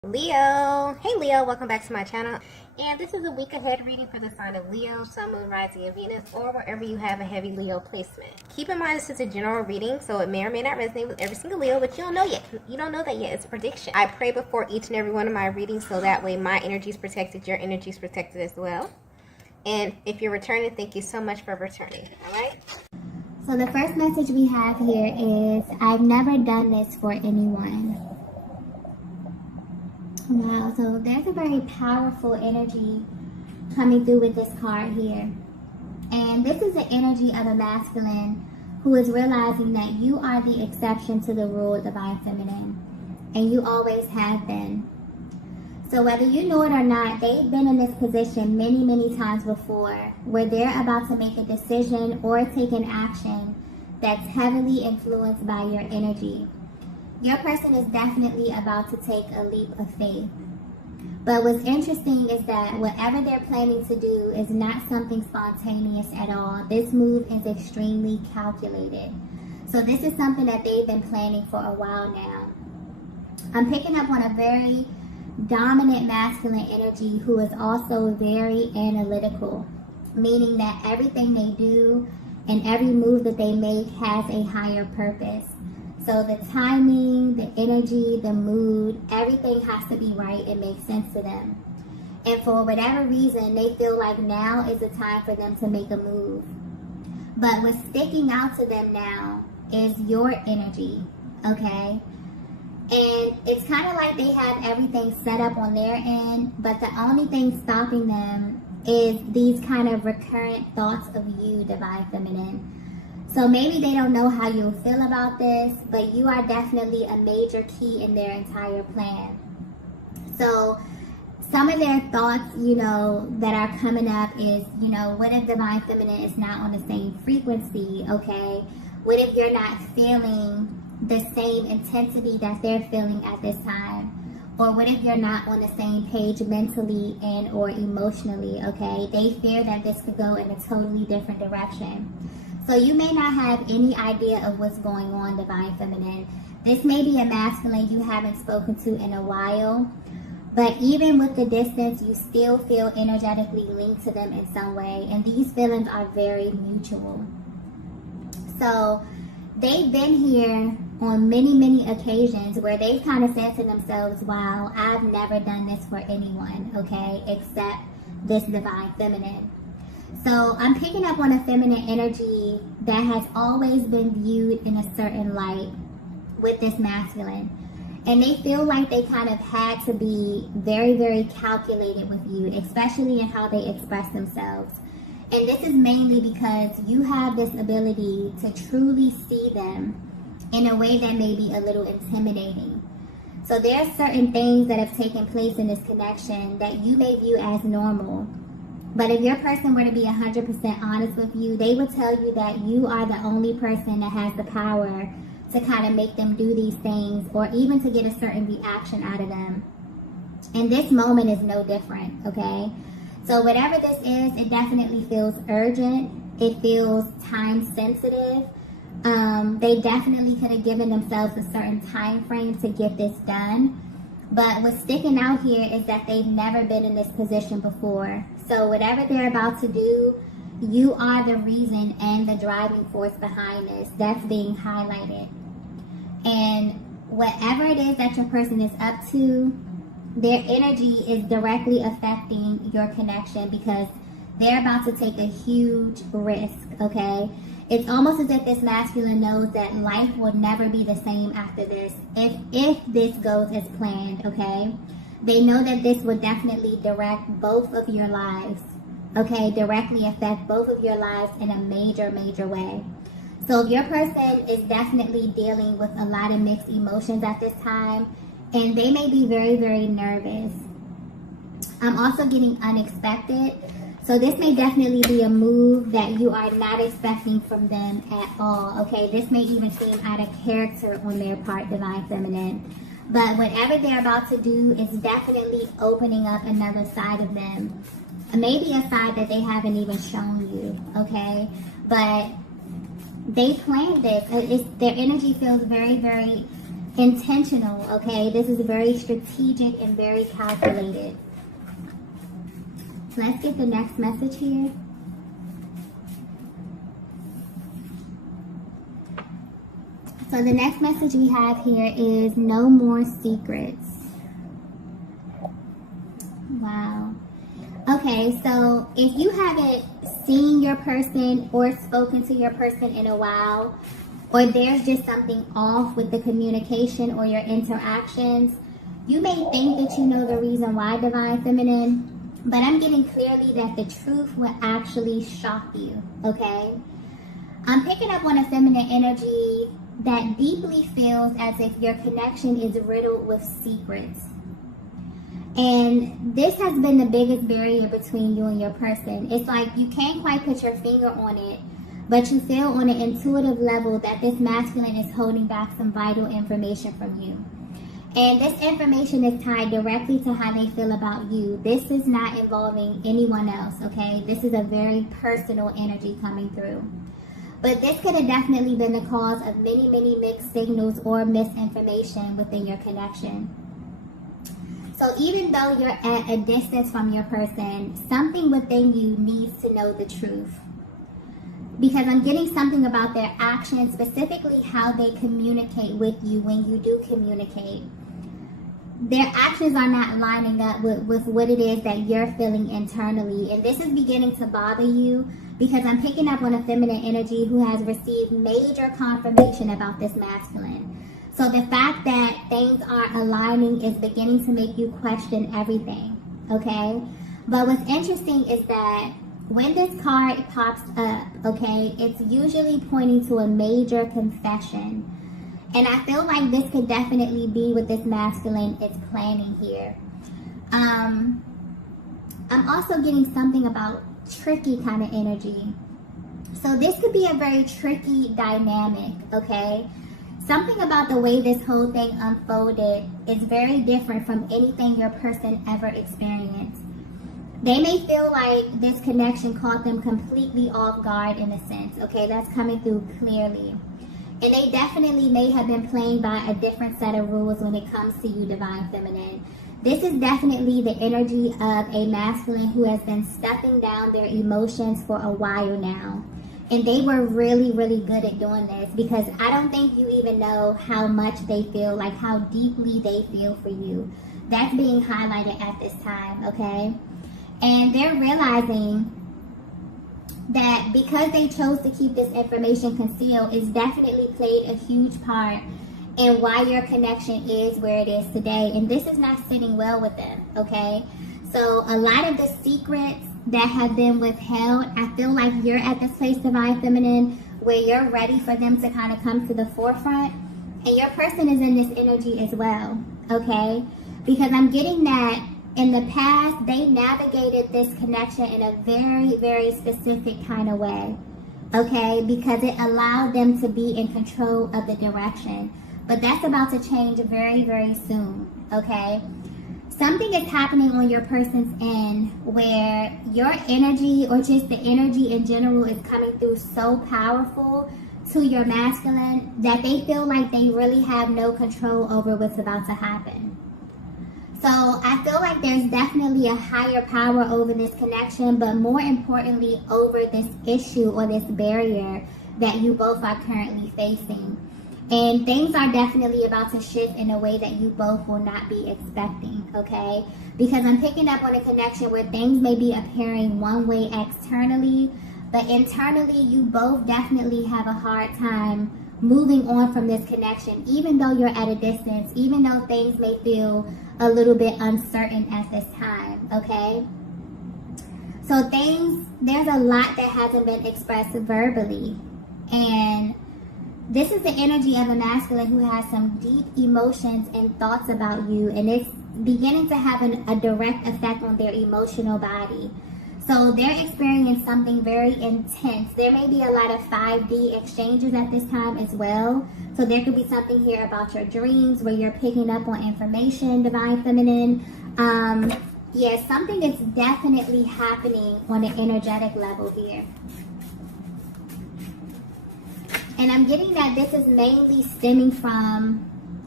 Leo. Hey Leo, welcome back to my channel. And this is a week ahead reading for the sign of Leo, Sun, Moon, Rising, and Venus, or wherever you have a heavy Leo placement. Keep in mind this is a general reading, so it may or may not resonate with every single Leo, but you don't know yet. You don't know that yet. It's a prediction. I pray before each and every one of my readings, so that way my energy is protected, your energy is protected as well. And if you're returning, thank you so much for returning. All right? So the first message we have here is, I've never done this for anyone. Wow, so there's a very powerful energy coming through with this card here. And this is the energy of a masculine who is realizing that you are the exception to the rule, divine feminine. And you always have been. So whether you know it or not, they've been in this position many, many times before, where they're about to make a decision or take an action that's heavily influenced by your energy. Your person is definitely about to take a leap of faith. But what's interesting is that whatever they're planning to do is not something spontaneous at all. This move is extremely calculated. So this is something that they've been planning for a while now. I'm picking up on a very dominant masculine energy who is also very analytical, meaning that everything they do and every move that they make has a higher purpose. So the timing, the energy, the mood, everything has to be right and make sense to them. And for whatever reason, they feel like now is the time for them to make a move. But what's sticking out to them now is your energy, okay? And it's kind of like they have everything set up on their end, but the only thing stopping them is these kind of recurrent thoughts of you, divine feminine. So maybe they don't know how you'll feel about this, but you are definitely a major key in their entire plan. So some of their thoughts, that are coming up is, what if divine feminine is not on the same frequency, okay? What if you're not feeling the same intensity that they're feeling at this time? Or what if you're not on the same page mentally and or emotionally, okay? They fear that this could go in a totally different direction. So you may not have any idea of what's going on, divine feminine. This may be a masculine you haven't spoken to in a while, but even with the distance, you still feel energetically linked to them in some way, and these feelings are very mutual. So they've been here on many, many occasions where they've kind of said to themselves, wow, I've never done this for anyone, okay, except this divine feminine. So I'm picking up on a feminine energy that has always been viewed in a certain light with this masculine. And they feel like they kind of had to be very, very calculated with you, especially in how they express themselves. And this is mainly because you have this ability to truly see them in a way that may be a little intimidating. So there are certain things that have taken place in this connection that you may view as normal. But if your person were to be 100% honest with you, they would tell you that you are the only person that has the power to kind of make them do these things or even to get a certain reaction out of them. And this moment is no different, okay? So whatever this is, it definitely feels urgent. It feels time sensitive. They definitely could have given themselves a certain time frame to get this done. But what's sticking out here is that they've never been in this position before. So whatever they're about to do, you are the reason and the driving force behind this. That's being highlighted. And whatever it is that your person is up to, their energy is directly affecting your connection because they're about to take a huge risk, okay? It's almost as if this masculine knows that life will never be the same after this, if this goes as planned, okay? They know that this will definitely direct both of your lives, okay? Directly affect both of your lives in a major, major way. So your person is definitely dealing with a lot of mixed emotions at this time, and they may be very, very nervous. I'm also getting unexpected. So this may definitely be a move that you are not expecting from them at all, okay? This may even seem out of character on their part, divine feminine. But whatever they're about to do is definitely opening up another side of them. Maybe a side that they haven't even shown you, okay? But they planned this. Their energy feels very, very intentional, okay? This is very strategic and very calculated. So let's get the next message here. So the next message we have here is no more secrets. Wow. Okay, so if you haven't seen your person or spoken to your person in a while, or there's just something off with the communication or your interactions, you may think that you know the reason why, Divine Feminine, but I'm getting clearly that the truth will actually shock you, okay? I'm picking up on a feminine energy that deeply feels as if your connection is riddled with secrets. And this has been the biggest barrier between you and your person. It's like you can't quite put your finger on it, but you feel on an intuitive level that this masculine is holding back some vital information from you. And this information is tied directly to how they feel about you. This is not involving anyone else, okay? This is a very personal energy coming through. But this could have definitely been the cause of many, many mixed signals or misinformation within your connection. So even though you're at a distance from your person, something within you needs to know the truth. Because I'm getting something about their actions, specifically how they communicate with you when you do communicate. Their actions are not lining up with what it is that you're feeling internally. And this is beginning to bother you because I'm picking up on a feminine energy who has received major confirmation about this masculine. So the fact that things aren't aligning is beginning to make you question everything, okay? But what's interesting is that when this card pops up, okay, it's usually pointing to a major confession. And I feel like this could definitely be what this masculine is planning here. I'm also getting something about tricky kind of energy. So this could be a very tricky dynamic, okay? Something about the way this whole thing unfolded is very different from anything your person ever experienced. They may feel like this connection caught them completely off guard in a sense, okay? That's coming through clearly. And they definitely may have been playing by a different set of rules when it comes to you, Divine Feminine. This is definitely the energy of a masculine who has been stuffing down their emotions for a while now. And they were really, really good at doing this because I don't think you even know how much they feel, like how deeply they feel for you. That's being highlighted at this time, okay? And they're realizing that because they chose to keep this information concealed, it's definitely played a huge part in why your connection is where it is today. And this is not sitting well with them, okay? So a lot of the secrets that have been withheld, I feel like you're at this place, Divine Feminine, where you're ready for them to kind of come to the forefront. And your person is in this energy as well, okay? Because I'm getting that in the past, they navigated this connection in a very, very specific kind of way, okay? Because it allowed them to be in control of the direction. But that's about to change very, very soon, okay? Something is happening on your person's end where your energy or just the energy in general is coming through so powerful to your masculine that they feel like they really have no control over what's about to happen. So I feel like there's definitely a higher power over this connection, but more importantly, over this issue or this barrier that you both are currently facing. And things are definitely about to shift in a way that you both will not be expecting, okay? Because I'm picking up on a connection where things may be appearing one way externally, but internally you both definitely have a hard time moving on from this connection, even though you're at a distance, even though things may feel a little bit uncertain at this time, okay? So there's a lot that hasn't been expressed verbally. And this is the energy of a masculine who has some deep emotions and thoughts about you, and it's beginning to have a direct effect on their emotional body. So they're experiencing something very intense. There may be a lot of 5D exchanges at this time as well. So there could be something here about your dreams where you're picking up on information, Divine Feminine. Yeah, something is definitely happening on an energetic level here. And I'm getting that this is mainly stemming from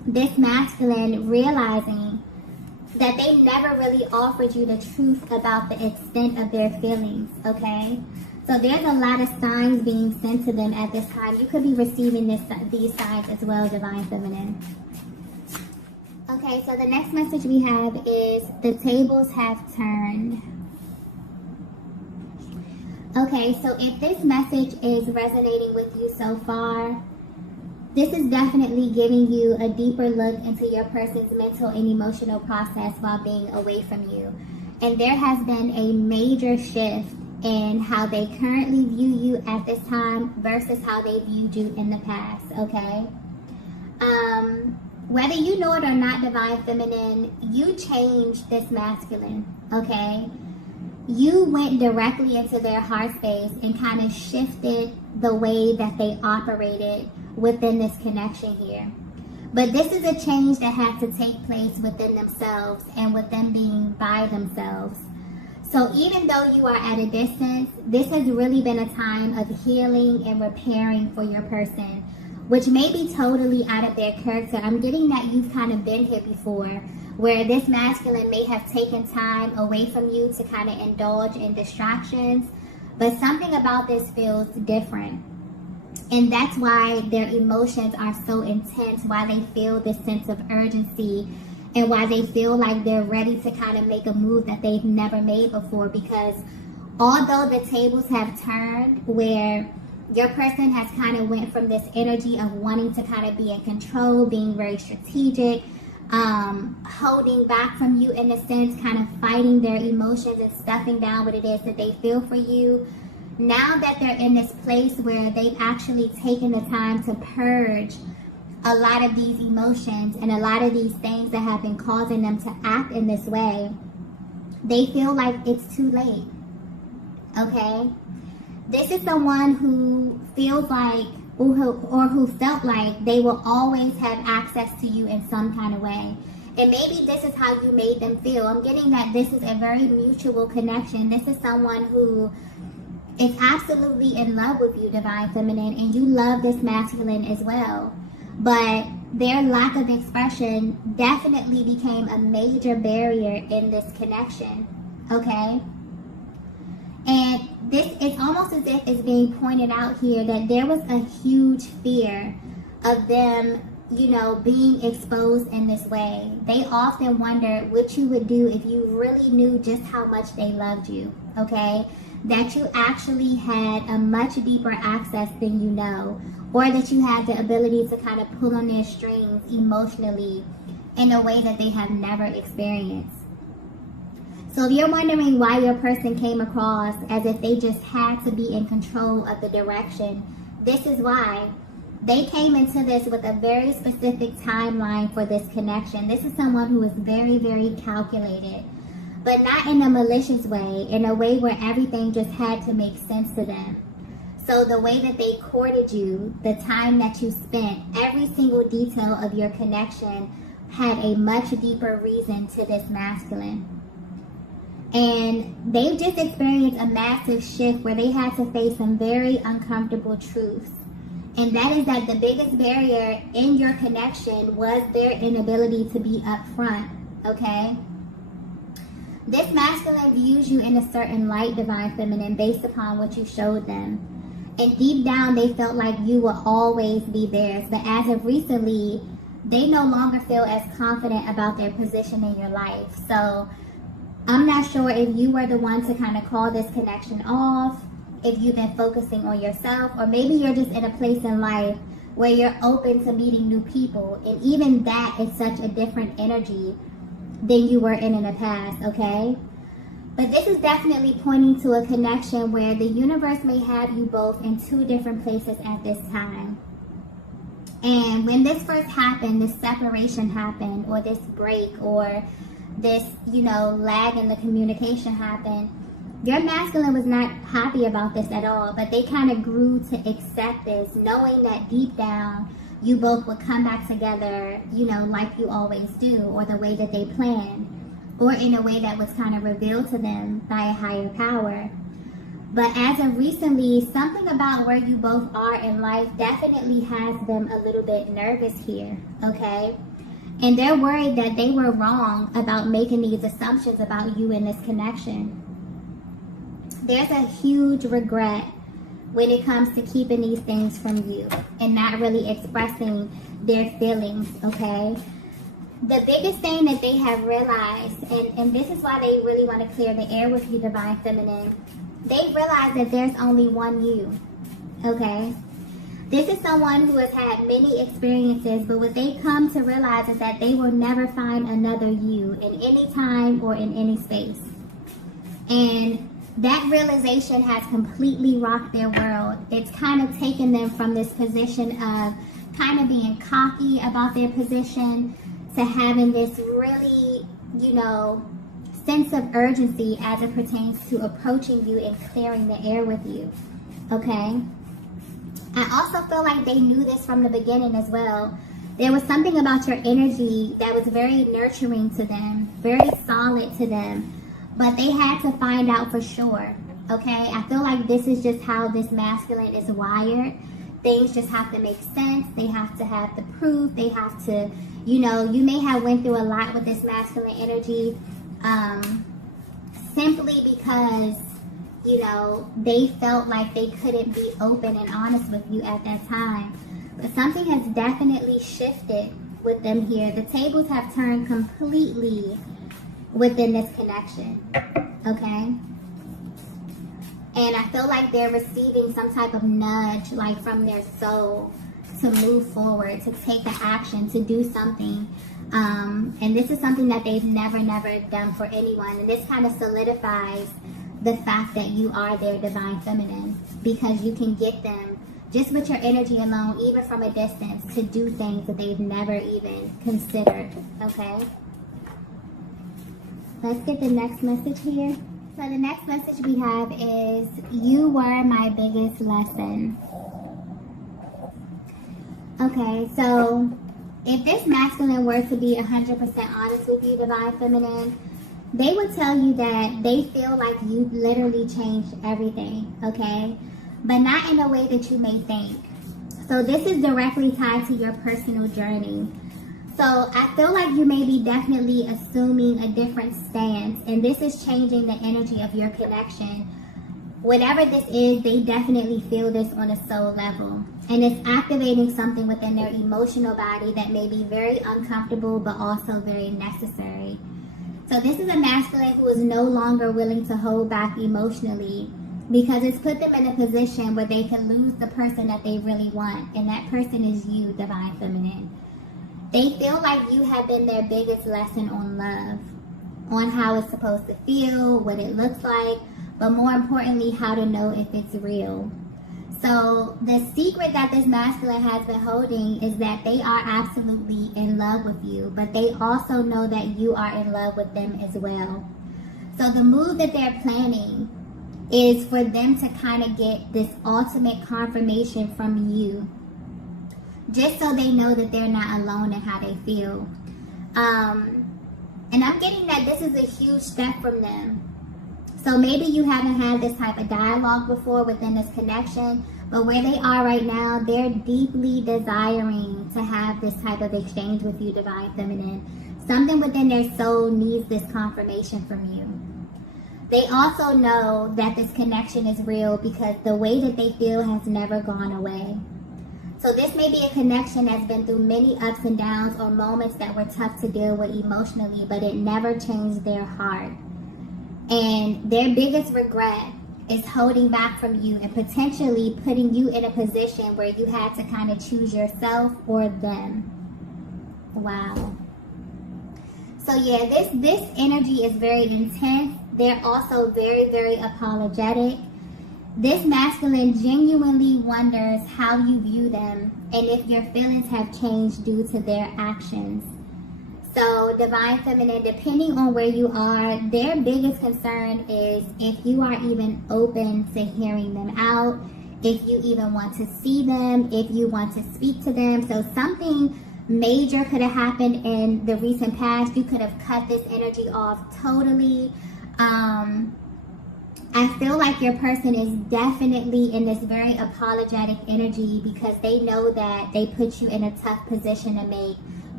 this masculine realizing that they never really offered you the truth about the extent of their feelings, okay? So there's a lot of signs being sent to them at this time. You could be receiving these signs as well, Divine Feminine. Okay, so the next message we have is the tables have turned. Okay, so if this message is resonating with you so far, this is definitely giving you a deeper look into your person's mental and emotional process while being away from you. And there has been a major shift in how they currently view you at this time versus how they viewed you in the past, okay? Whether you know it or not, Divine Feminine, you changed this masculine, okay? You went directly into their heart space and kind of shifted the way that they operated within this connection here. But this is a change that had to take place within themselves and with them being by themselves. So even though you are at a distance, this has really been a time of healing and repairing for your person, which may be totally out of their character. I'm getting that you've kind of been here before, where this masculine may have taken time away from you to kind of indulge in distractions, but something about this feels different. And that's why their emotions are so intense, why they feel this sense of urgency, and why they feel like they're ready to kind of make a move that they've never made before. Because although the tables have turned, where your person has kind of went from this energy of wanting to kind of be in control, being very strategic, holding back from you in a sense, kind of fighting their emotions and stuffing down what it is that they feel for you. Now that they're in this place where they've actually taken the time to purge a lot of these emotions and a lot of these things that have been causing them to act in this way, they feel like it's too late, okay? This is someone who feels like, or who felt like they will always have access to you in some kind of way. And maybe this is how you made them feel. I'm getting that this is a very mutual connection. This is someone who is absolutely in love with you, Divine Feminine, and you love this masculine as well. But their lack of expression definitely became a major barrier in this connection, okay? And this is almost as if it's being pointed out here that there was a huge fear of them, you know, being exposed in this way. They often wondered what you would do if you really knew just how much they loved you, okay? That you actually had a much deeper access than you know, or that you had the ability to kind of pull on their strings emotionally in a way that they have never experienced. So if you're wondering why your person came across as if they just had to be in control of the direction, this is why. They came into this with a very specific timeline for this connection. This is someone who is very, very calculated, but not in a malicious way, in a way where everything just had to make sense to them. So the way that they courted you, the time that you spent, every single detail of your connection had a much deeper reason to this masculine. And they've just experienced a massive shift where they had to face some very uncomfortable truths. And that is that the biggest barrier in your connection was their inability to be upfront, okay? This masculine views you in a certain light, Divine Feminine, based upon what you showed them. And deep down, they felt like you will always be theirs. But as of recently, they no longer feel as confident about their position in your life. So I'm not sure if you were the one to kind of call this connection off, if you've been focusing on yourself, or maybe you're just in a place in life where you're open to meeting new people. And even that is such a different energy than you were in the past, okay? But this is definitely pointing to a connection where the universe may have you both in two different places at this time. And when this first happened, this separation happened, or this break, or this, you know, lag in the communication happened, your masculine was not happy about this at all, but they kind of grew to accept this, knowing that deep down, you both would come back together, you know, like you always do, or the way that they planned, or in a way that was kind of revealed to them by a higher power. But as of recently, something about where you both are in life definitely has them a little bit nervous here, okay? And they're worried that they were wrong about making these assumptions about you in this connection. There's a huge regret when it comes to keeping these things from you and not really expressing their feelings, okay? The biggest thing that they have realized, and this is why they really want to clear the air with you, Divine Feminine, they realize that there's only one you, okay? This is someone who has had many experiences, but what they come to realize is that they will never find another you in any time or in any space. And that realization has completely rocked their world. It's kind of taken them from this position of kind of being cocky about their position to having this really, sense of urgency as it pertains to approaching you and clearing the air with you, okay? I also feel like they knew this from the beginning as well. There was something about your energy that was very nurturing to them, very solid to them, but they had to find out for sure, okay? I feel like this is just how this masculine is wired. Things just have to make sense. They have to have the proof. They have to, you may have went through a lot with this masculine energy simply because they felt like they couldn't be open and honest with you at that time. But something has definitely shifted with them here. The tables have turned completely within this connection, okay? And I feel like they're receiving some type of nudge, like from their soul, to move forward, to take the action, to do something. And this is something that they've never done for anyone. And this kind of solidifies the fact that you are their Divine Feminine, because you can get them just with your energy alone, even from a distance, to do things that they've never even considered, okay? Let's get the next message here. So the next message we have is, you were my biggest lesson. Okay, so if this masculine were to be 100% honest with you, Divine Feminine, they would tell you that they feel like you literally changed everything, okay? But not in a way that you may think. So this is directly tied to your personal journey. So I feel like you may be definitely assuming a different stance, and this is changing the energy of your connection. Whatever this is, they definitely feel this on a soul level. And it's activating something within their emotional body that may be very uncomfortable, but also very necessary. So this is a masculine who is no longer willing to hold back emotionally, because it's put them in a position where they can lose the person that they really want. And that person is you, Divine Feminine. They feel like you have been their biggest lesson on love, on how it's supposed to feel, what it looks like, but more importantly, how to know if it's real. So the secret that this masculine has been holding is that they are absolutely in love with you, but they also know that you are in love with them as well. So the move that they're planning is for them to kind of get this ultimate confirmation from you, just so they know that they're not alone in how they feel. And I'm getting that this is a huge step from them. So maybe you haven't had this type of dialogue before within this connection, but where they are right now, they're deeply desiring to have this type of exchange with you, Divine Feminine. Something within their soul needs this confirmation from you. They also know that this connection is real because the way that they feel has never gone away. So this may be a connection that's been through many ups and downs or moments that were tough to deal with emotionally, but it never changed their heart. And their biggest regret is holding back from you and potentially putting you in a position where you had to kind of choose yourself or them. Wow. So yeah, this energy is very intense. They're also very apologetic. This masculine genuinely wonders how you view them and if your feelings have changed due to their actions. So Divine Feminine, depending on where you are, their biggest concern is if you are even open to hearing them out, if you even want to see them, if you want to speak to them. So something major could have happened in the recent past. You could have cut this energy off totally. I feel like your person is definitely in this very apologetic energy because they know that they put you in a tough position to make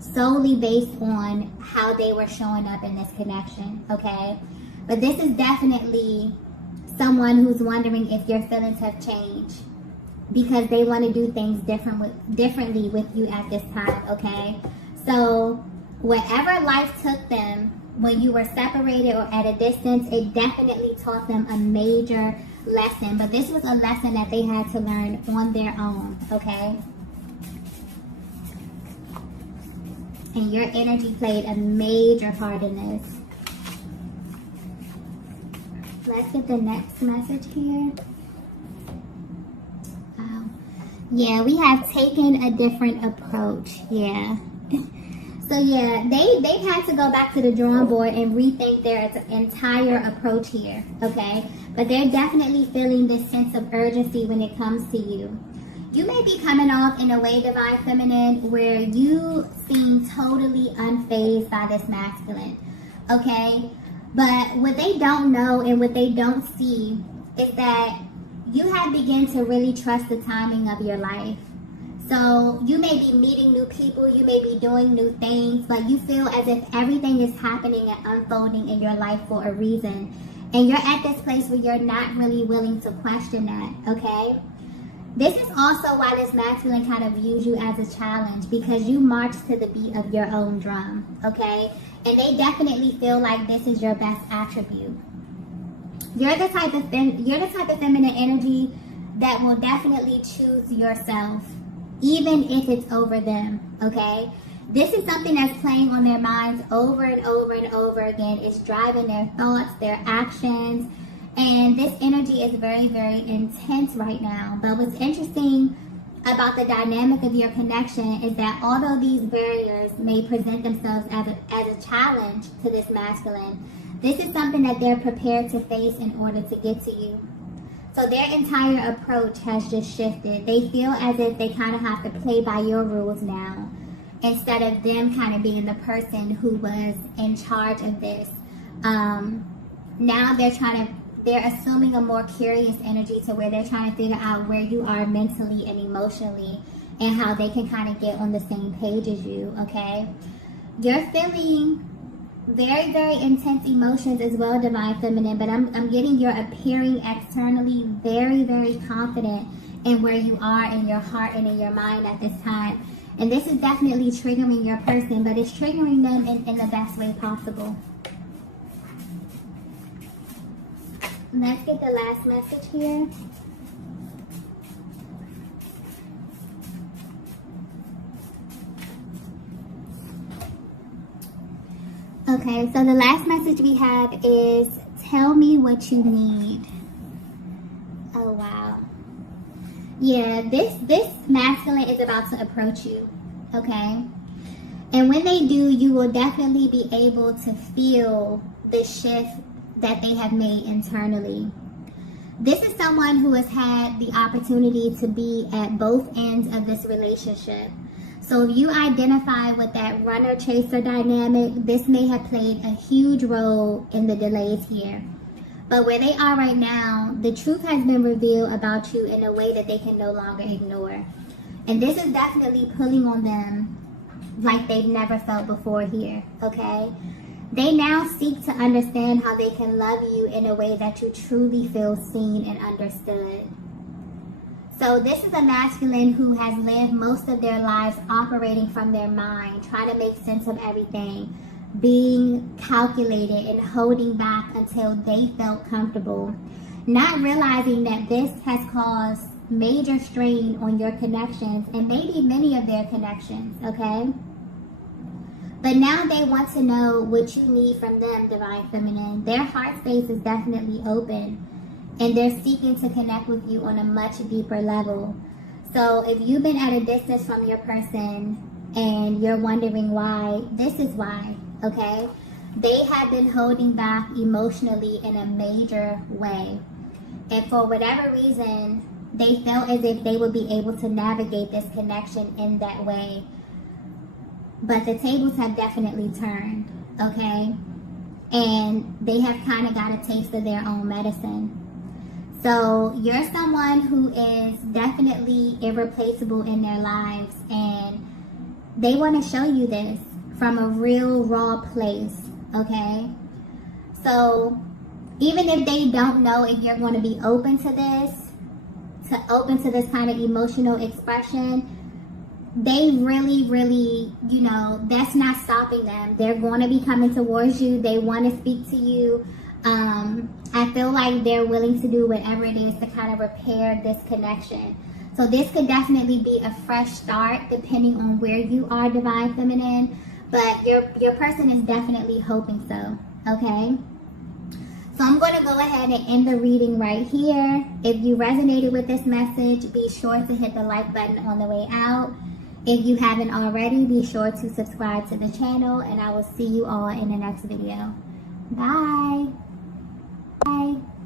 solely based on how they were showing up in this connection, okay? But this is definitely someone who's wondering if your feelings have changed because they want to do things differently with you at this time, okay? So wherever life took them when you were separated or at a distance, it definitely taught them a major lesson. But this was a lesson that they had to learn on their own, okay? And your energy played a major part in this. Let's get the next message here. Yeah, we have taken a different approach. Yeah. So yeah, they had to go back to the drawing board and rethink their entire approach here, okay? But they're definitely feeling this sense of urgency when it comes to you. You may be coming off in a way, Divine Feminine, where you seem totally unfazed by this masculine, okay? But what they don't know and what they don't see is that you have begun to really trust the timing of your life. So you may be meeting new people, you may be doing new things, but you feel as if everything is happening and unfolding in your life for a reason. And you're at this place where you're not really willing to question that, okay? This is also why this masculine kind of views you as a challenge, because you march to the beat of your own drum, okay? And they definitely feel like this is your best attribute. You're the type of feminine energy that will definitely choose yourself, even if it's over them, okay? This is something that's playing on their minds over and over and over again. It's driving their thoughts, their actions, and this energy is very, very intense right now. But what's interesting about the dynamic of your connection is that although these barriers may present themselves as a challenge to this masculine, this is something that they're prepared to face in order to get to you. So their entire approach has just shifted. They feel as if they kind of have to play by your rules now, instead of them kind of being the person who was in charge of this. Now they're assuming a more curious energy to where they're trying to figure out where you are mentally and emotionally and how they can kind of get on the same page as you, okay? You're feeling very, very intense emotions as well, Divine Feminine, but I'm getting you're appearing externally very, very confident in where you are in your heart and in your mind at this time. And this is definitely triggering your person, but it's triggering them in the best way possible. Let's get the last message here. Okay, so the last message we have is, tell me what you need. Oh, wow. Yeah, this masculine is about to approach you, okay? And when they do, you will definitely be able to feel the shift that they have made internally. This is someone who has had the opportunity to be at both ends of this relationship. So if you identify with that runner-chaser dynamic, this may have played a huge role in the delays here. But where they are right now, the truth has been revealed about you in a way that they can no longer ignore. And this is definitely pulling on them like they've never felt before here, okay? They now seek to understand how they can love you in a way that you truly feel seen and understood. So this is a masculine who has lived most of their lives operating from their mind, trying to make sense of everything, being calculated and holding back until they felt comfortable, not realizing that this has caused major strain on your connections and maybe many of their connections, okay? But now they want to know what you need from them, Divine Feminine. Their heart space is definitely open, and they're seeking to connect with you on a much deeper level. So if you've been at a distance from your person and you're wondering why, this is why, okay? They have been holding back emotionally in a major way. And for whatever reason, they felt as if they would be able to navigate this connection in that way. But the tables have definitely turned, okay? And they have kind of got a taste of their own medicine. So you're someone who is definitely irreplaceable in their lives, and they want to show you this from a real raw place, okay? So even if they don't know if you're going to be open to this kind of emotional expression, they really, you know, that's not stopping them. They're going to be coming towards you. They want to speak to you. I feel like they're willing to do whatever it is to kind of repair this connection. So this could definitely be a fresh start depending on where you are, Divine Feminine. But your person is definitely hoping so, okay? So I'm going to go ahead and end the reading right here. If you resonated with this message, be sure to hit the like button on the way out. If you haven't already, be sure to subscribe to the channel, and I will see you all in the next video. Bye. Bye.